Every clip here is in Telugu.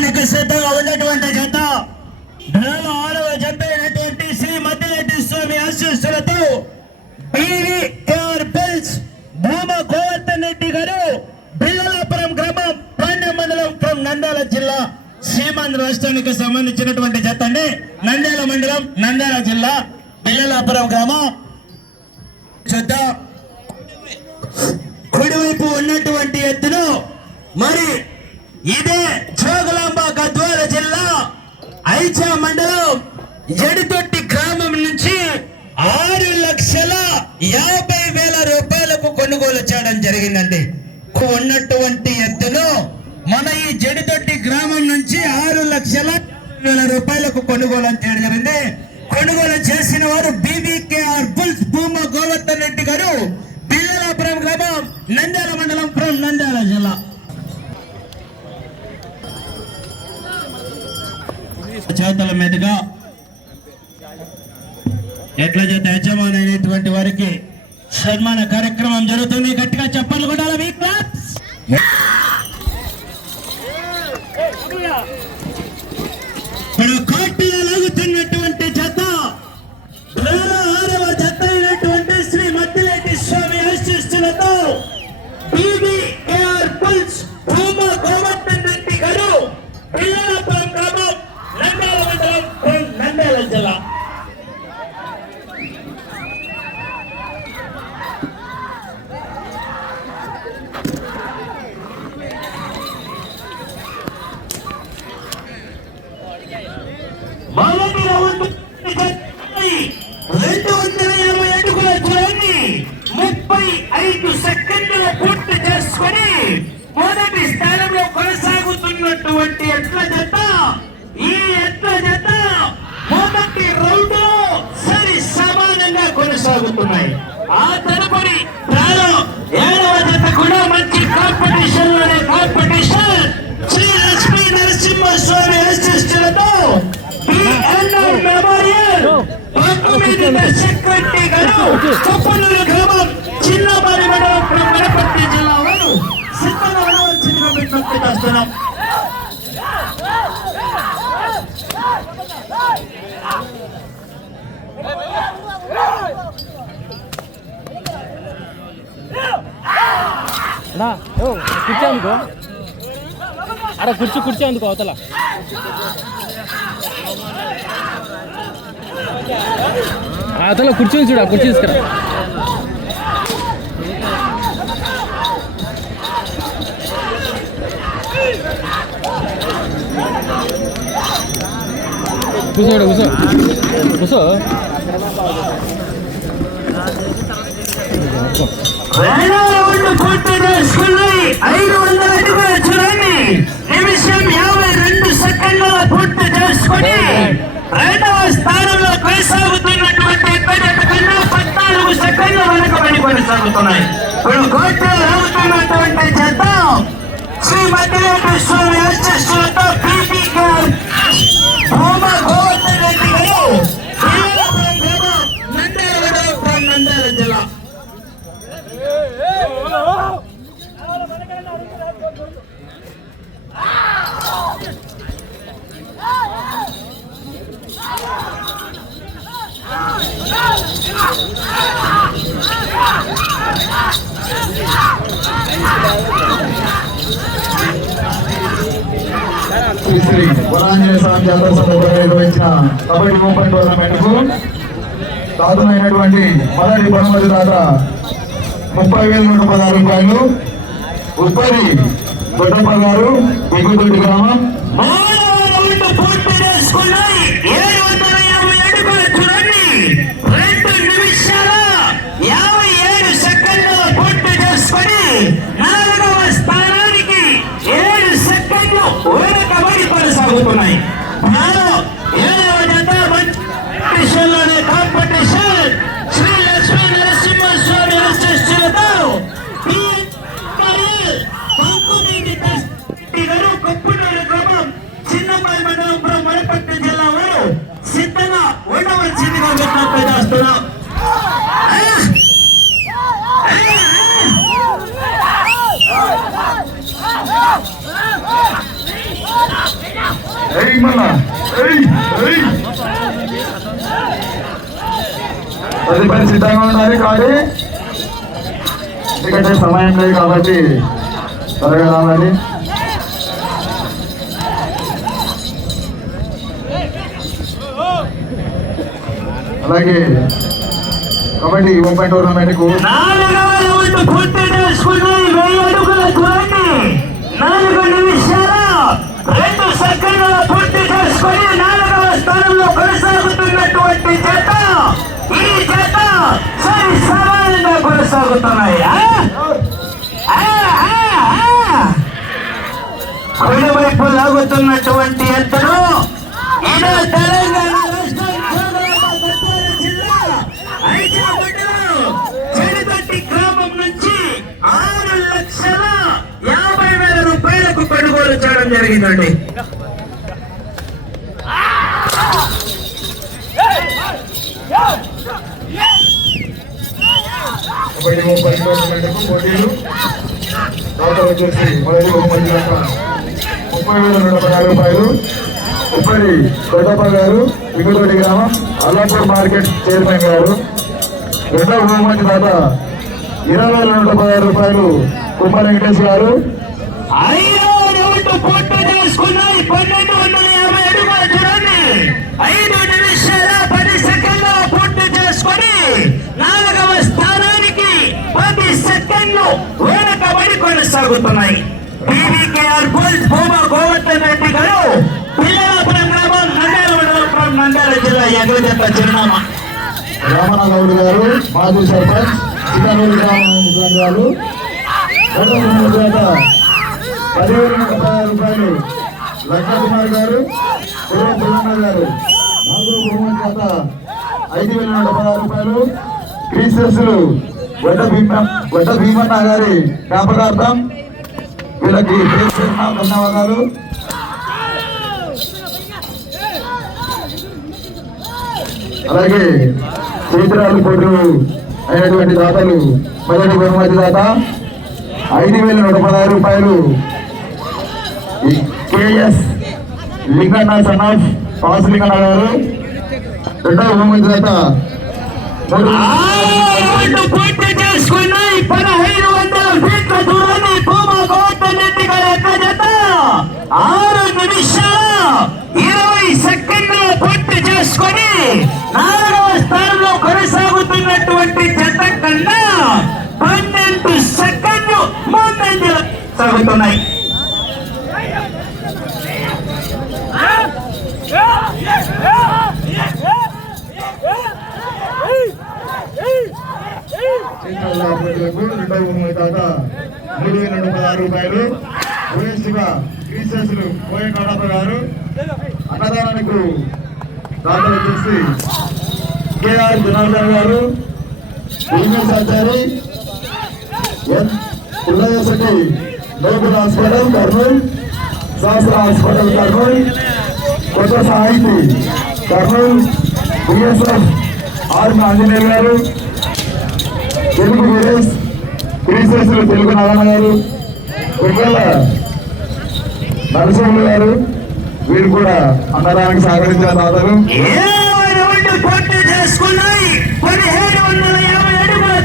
యుద్ధానికి సిద్ధంగా ఉన్నటువంటి జత ధరలో ఆరవ జత అయినటువంటి శ్రీ మద్దిరెడ్డి స్వామి ఆశీస్సులతో బిల్స్ భూమ గోవర్ధన్ రెడ్డి గారు బిల్లలాపురం గ్రామం పాండ్య మండలం ఫ్రం నంద్యాల జిల్లా సీమాంధ్ర రాష్ట్రానికి సంబంధించినటువంటి జత అండి. నంద్యాల మండలం నంద్యాల జిల్లా బిల్లలాపురం గ్రామం. చూద్దాం కుడివైపు ఉన్నటువంటి ఎత్తును మరి ఇదే జోగులాంబ గద్వాల జిల్లా ఐచా మండలం ఎడితొట్టి గ్రామం నుంచి ఆరు లక్షల యాభై వేల రూపాయలకు కొనుగోలు చేయడం జరిగిందండి. ఉన్నటువంటి ఎత్తును మన ఈ జడితొట్టి గ్రామం నుంచి ఆరు లక్షల వేల రూపాయలకు కొనుగోలు చేయడం జరిగింది. కొనుగోలు చేసిన వారు బీబీకేఆర్ బుల్స్ భూమ గోవర్ధన్ రెడ్డి గారు. పిల్లలాపురం గ్రామం నంద్యాల మండలం ఫ్రం నంద్యాల జిల్లా. చేతుల మీదుగా ఎట్ల చేత అయినటువంటి వారికి సన్మాన కార్యక్రమం జరుగుతుంది. గట్టిగా చెప్పాలి కూడా మీ ఇప్పుడు కోర్టులో లాగుతున్నటువంటి జత. కొనసాగుతున్నాయి ఆ తదుపరి డ్రాలో ఏడవ జత కూడా మంచి కాంపిటీషన్ అనే కాంపిటీషన్ శ్రీ లక్ష్మీ నరసింహస్వామి ఆశిస్తులతో మెమోరియల్ పంతొమ్మిది సెక్రటరీ గారు చప్పనూరు గ్రామం చిన్న మండలం వనపర్తి జిల్లా వారు సిద్ధంగా ఉండవలసిందిగా విజ్ఞప్తి చేస్తున్నాం Yeah! అన్నా ఓ కుర్చీ అందుకో. అరే కుర్చీ కుర్చీ అందుకో అవతల. అవతల కుర్చీ చూడు ఆ కుర్చీ తీసుకురా. కూర్చో ఈడ కూర్చో. కూర్చో. రెండవ రౌండ్ ఐదు వందల అడుగుల చూడండి నిమిషం యాభై రెండు సెకండ్ల పూర్తి చేసుకొని రెండవ స్థానంలో కొనసాగుతున్నటువంటి కన్నా పద్నాలుగు సెకండ్ల వెనుకబడి కొనసాగుతున్నాయి ఇప్పుడు కోర్టులో రావుతున్నటువంటి జత శ్రీ మధ్యలోకి స్వామి శ్రీ వరాంజనేయ స్వామి జాతర సందర్భంగా నిర్వహించిన కబడ్డీ ఓపెన్ టోర్నమెంట్కు సాధనైనటువంటి మొదటి బహుమతి దాత ముప్పై వేల నూట పదహారు రూపాయలు. ఉప్పరి గొడ్డప్ప గారు మిగుదొడ్డి గ్రామం. తదుపరి సిద్ధంగా ఉండాలి కానీ ఎందుకంటే సమయం లేదు కాబట్టి త్వరగా రావాలి. అలాగే కబడ్డీ ఓపెన్ టోర్నమెంట్కు చేయడం జరిగిందండి. పోటీలు దాంట్లో వచ్చేసి మొదటి ముప్పై వేల నూట పదహారు రూపాయలు. ఉప్పరి దొడ్డప్ప గారు మిగుతోటి గ్రామం అల్లాపూర్ మార్కెట్ చైర్మన్ గారు. రెండవ బహుమతి దాత ఇరవై వేల నూట పదహారు రూపాయలు కుమ్మర వెంకటేష్ గారు. ఐదో వెనుకబడి కొనసాగుతున్నాయి పీవీకేఆర్ బోల్ట్ భూమా గోవర్ధన్ రెడ్డి గారు పిల్లలాపురం గ్రామం నంద్యాల మండలం నంద్యాల జిల్లా ఎగరజెత్త చిరునామా. రామన్న గారు మాజీ సర్పంచ్ చిన్నూరు గ్రామం గారు రెండవ బహుమతి పదివేల ముప్పై పదహారు రూపాయలు లక్ష్మ కుమార్ గారు పూర్వ పుల్లన్న గారు నాలుగో బహుమతి చేత ఐదు వేల నూట పదహారు రూపాయలు క్రీసెస్లు వడ్డ భీమ వడ్డ భీమన్న గారి జ్ఞాపకార్థం వీళ్ళకి ధన్యవాదాలు. అలాగే చేతురాలు పొడులు అయినటువంటి దాతలు మొదటి బహుమతి దాత ఐదు వేల నూట పదహారు రూపాయలు. కేఎస్ లింగన్న సన్ ఆఫ్ పాస్ లింగన్న గారు. రెండవ బహుమతి దాత మూడు చేసుకున్నాయి పదహైదు వందల ఫీట్ల దూరాన్ని భూమా గోవర్ధన్ యొక్క జత ఆరు నిమిషాల ఇరవై సెకండ్లు పూర్తి చేసుకొని నాలుగవ స్థానంలో కొనసాగుతున్నటువంటి జత కన్నా పన్నెండు సెకండ్లు ముందంజలు సాగుతున్నాయి చేతుల పోటీలకు రెండవ బహుమతి దాత మూడు వేల నూట పదహారు రూపాయలు ఓఎస్గా క్రీసెస్లు కోయ గారు అన్నదానానికి దాత వచ్చేసి కేఆర్ జనార్దన్ గారు business Achari N Pullayyasetty hospital Kurnool Shastra hospital Kurnool కొత్త సాహితీ కర్నూలు బిఎస్ఎఫ్ ఆర్మీ ఆంజనేయ గారు తెలుగు వీరేష్ క్రీసేసులు తెలుగు నారాయణ గారు కుర్రల నరసింహులు గారు వీరు కూడా అన్నదానికి సహకరించారు దాతలు ఇరవై రెండు చేసుకున్నాయి పదిహేడు వందల ఎనిమిది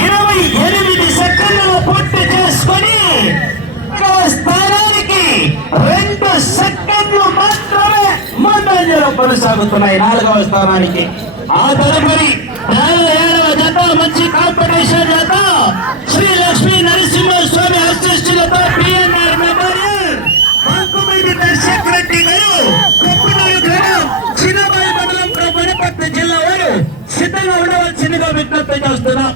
ఇరవై ఎనిమిది సెకండ్లు పూర్తి చేసుకొని స్థానానికి రెండు సెకండ్లు మాత్రమే ముందంజలో కొనసాగుతున్నాయి. నాలుగవ స్థానానికి. ఆ తదుపరి ఏడవ జత మంచి కాంపిటీషన్ జత. శ్రీ లక్ష్మీ నరసింహస్వామి అసిస్టులతో పిఎన్ఆర్ మెమోరియల్. బంకుమీది దర్శక్ రెడ్డి గారు. కొప్పునూరు గ్రామం చిన్నబాయి మండలం వనపర్తి జిల్లా వారు సిద్ధంగా ఉండవలసిందిగా విజ్ఞప్తి చేస్తున్నాం.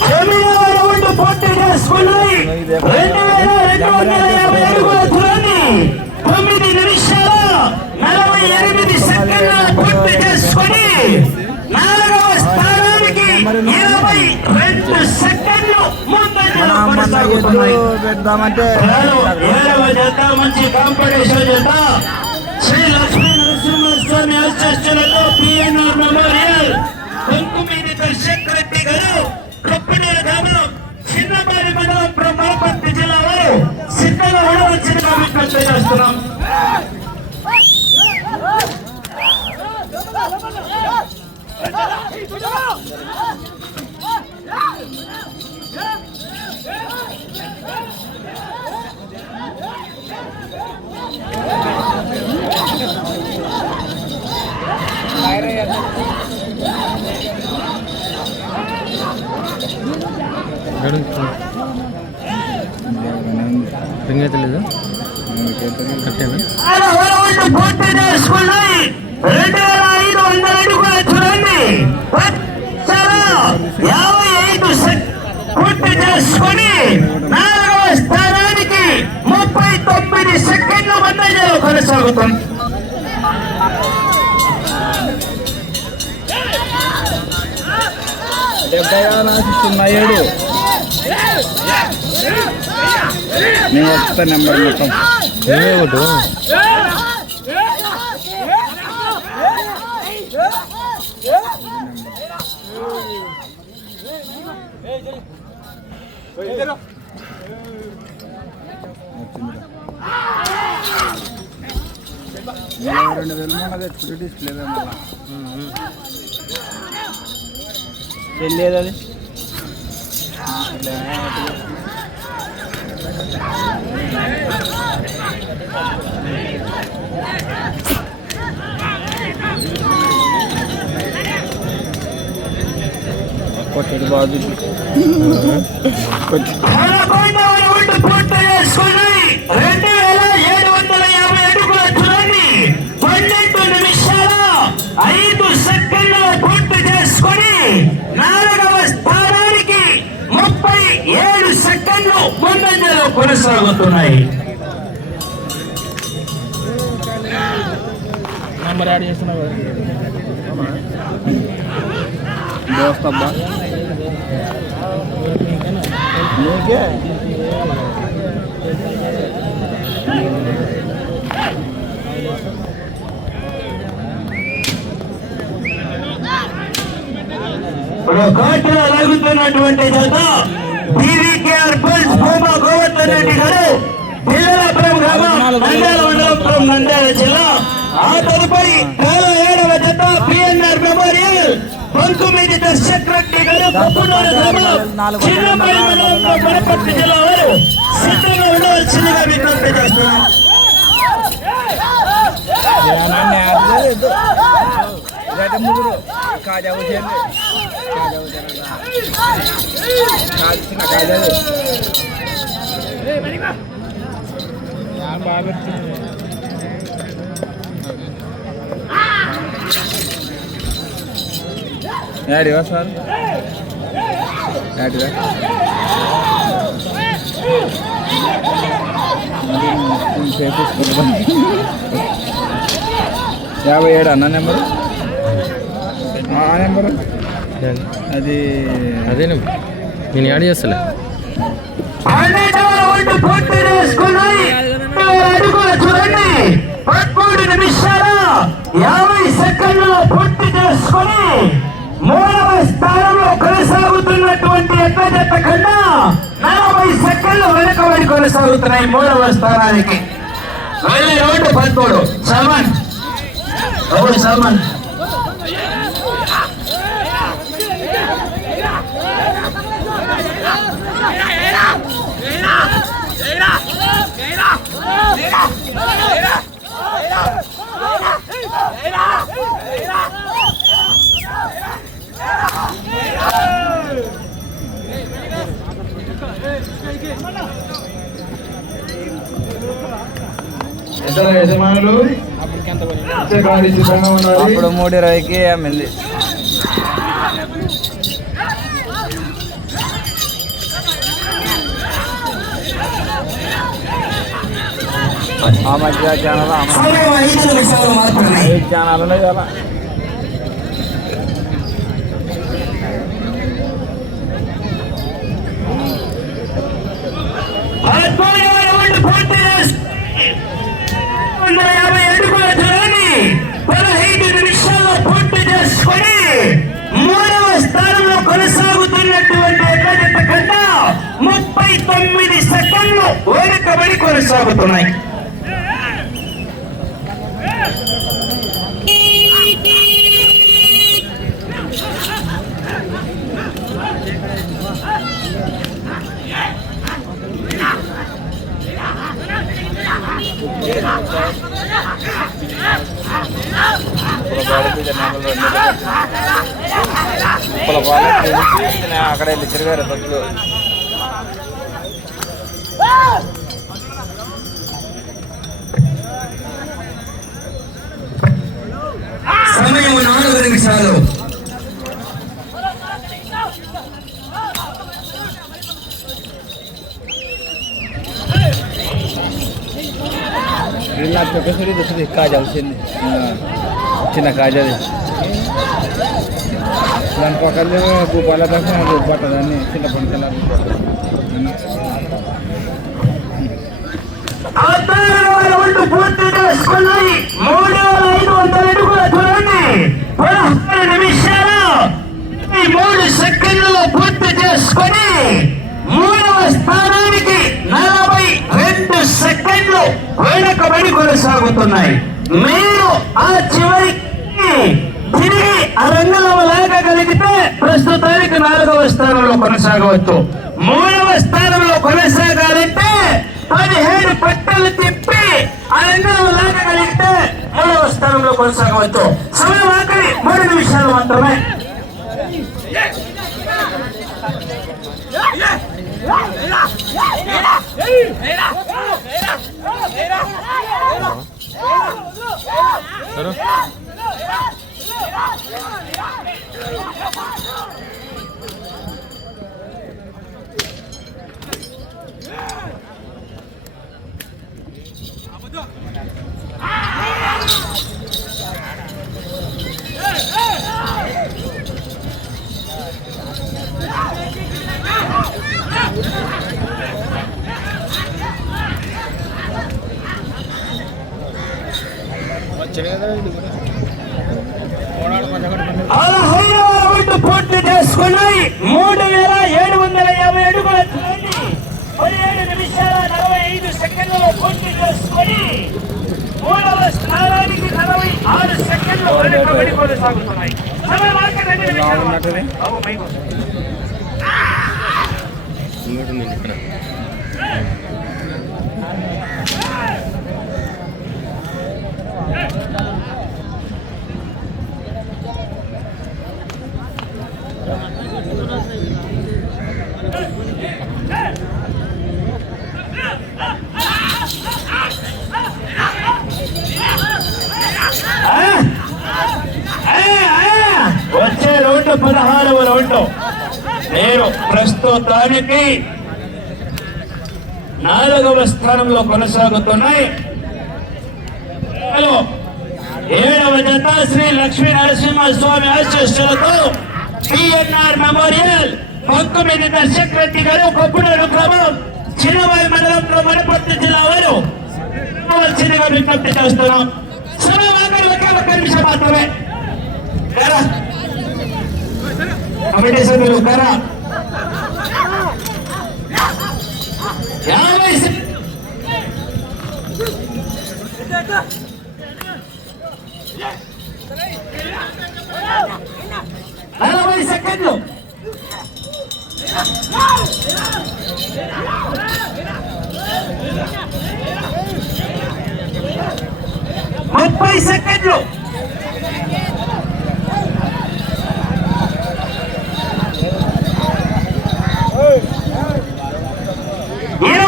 తొమ్మిదవ రౌండ్ పూర్తి చేసుకున్నాయి. రెండు వేల రెండు వందల యాభై అడుగుల దూరాన్ని తొమ్మిది నిమిషాల నలభై ఎనిమిది సెకండ్ల పూర్తి చేసుకొని నాలుగవ స్థానానికి ఇరవై రెండు సెకండ్లు పెడదామంటే మంచి కాంపిటీషన్ జత. Shri Lakshmi Narasimhaswamy PNR memorial. కుంకుమీది Darshak Reddy గారు కప్పినీల గ్రామం చిన్నబారి మండలం ప్రమాపత్తి జిల్లా వారు సిద్ధంగా ఉండవలసిందిగా విజ్ఞప్తి చేస్తున్నాం రింగ్ అయితే లేదు కట్టేనా? చాలా వరవళ్ళు పూర్తి రెండు వేల ఐదు వందల అడుగుల చూడండి యాభై ఐదు పూర్తి చేసుకొని నాలుగవ స్థానానికి ముప్పై తొమ్మిది సెకండ్ల మధ్యలో కొనసాగుతుంది డెబ్బై ఏడు. నేను వస్తా నెంబర్ మొత్తం ఏమే రెండు వేలు మొన్న తెచ్చుకుంటే డిస్ప్లే మళ్ళా. అది. కొట్టడు బాగు కొట్టి పదకొండవ రౌండ్ పూర్తి చేసుకున్నాయి రెండు కొనసాగుతున్నాయి. నెంబర్ యాడ్ చేస్తున్నావు దోస్తబ్బా. లాగుతున్నటువంటి జత. కేఆర్ పల్స్ భూమా గోవర్ధన్ రెడ్డి గారు పిల్లలపురం గ్రామం నంద్యాల మండలం నంద్యాల జిల్లా ఆ తదుపరి కాల ఏడవ జత పిఎన్ఆర్ మెమోరియల్ పంతొమ్మిది దర్శక్ రెడ్డి గారు కొప్పునూరు గ్రామం చిన్నపల్లి మండలంలో వనపర్తి జిల్లా వారు సిద్ధంగా ఉండవలసిందిగా విజ్ఞప్తి చేస్తున్నాం ఇదైతే ముగ్గురు కాజా హుసేన్ కాజా హుసేన్ కాజు చిన్న కాజా బాగా యాడివా సార్ యాడివా యాభై ఏడు అన్న నెంబరు ఆ నెంబరు అది అదే నేను యాడ్ చేస్తలే. పదమూడు నిమిషాల యాభై సెకండ్లు పూర్తి చేసుకొని మూడవ స్థానంలో కొనసాగుతున్నటువంటి ఎట్ల జత కన్నా నలభై సెకండ్లు వెనుకబడి కొనసాగుతున్నాయి మూడవ స్థానానికి. వెళ్ళి రోడ్డు పదమూడు. సల్మాన్. సల్మాన్. యజమానులు అప్పుడు మూడు ఇరవైకి అమ్మింది. ఆ మధ్య ఛానల్ ఛానల్ ఉన్నాయి. ముప్పై తొమ్మిది సెకండ్లు వెనుకబడి కొనసాగుతున్నాయి. అక్కడ వెళ్ళి తిరిగారు? బస్సులు సమయం నాలుగు నిమిషాలు. వీళ్ళ చెప్పేసరి దొస్తుంది కాజా వచ్చింది చిన్న కాజాది. దాని పక్కన భూపాల దర్శనం చిన్న పంట వెనుకబడి కొనసాగుతున్నాయి. మీరు ఆ చివరికి తిరిగి ఆ రంగంలో లాగగలిగితే ప్రస్తుతానికి నాలుగవ స్థానంలో కొనసాగవచ్చు మూడవ స్థానంలో కొనసాగాలంటే పట్టలు తిప్పి ఆ రంగంలో లాగగలిగితే మూడవ స్థానంలో కొనసాగవచ్చు. సమయం ఆఖరి మూడు నిమిషాలు మాత్రమే. పదహైదవ రౌండ్ పూర్తి చేసుకున్నాయి మూడు వేల ఏడు వందల యాభై అడుగుల పదిహేడు నిమిషాల నలభై ఐదు సెకండ్లలో పూర్తి చేసుకొని మూడవ స్థానానికి నలభై ఆరు సెకండ్లు కొనసాగుతున్నాయి సమయం ఆఖరి రెండు నిమిషాలు మాత్రమే. బాబు మైకు. ఆ? ఆ, ఆ, వచ్చే రౌండ్ పదహారవ రౌండ్ నేను ప్రస్తుతానికి నాలుగవ స్థానంలో కొనసాగుతున్నాయి. ఏడవ జత శ్రీ లక్ష్మీ నరసింహ స్వామి ఆశీస్సులతో టిఎన్ఆర్ మెమోరియల్ పంతొమ్మిది దర్శకరెడ్డి గారు కొప్పుడూరు క్రమం చిన్నవాయి మండలంలో వనపర్తి జిల్లా వారు విజ్ఞప్తి చేస్తున్నాం. సమయం ఆఖరి ఒకే ఒక్క నిమిషం మాత్రమే. A ver, ese me lo. Ya ves. ¡Ahora voy a sacarlo! ¡No sacarlo!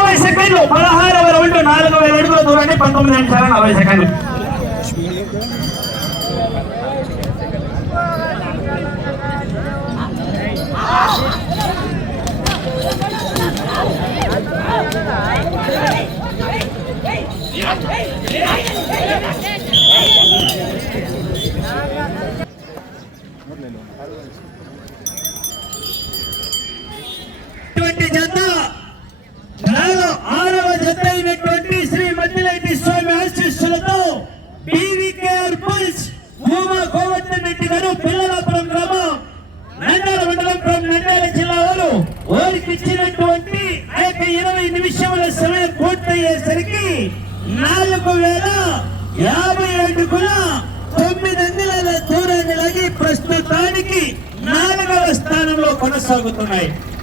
నలభై సెకండ్లు పదహారవ రౌండ్ నాలుగు వేల అడుగుల దూరాన్ని పంతొమ్మిది నిమిషాల నలభై సెకండ్లు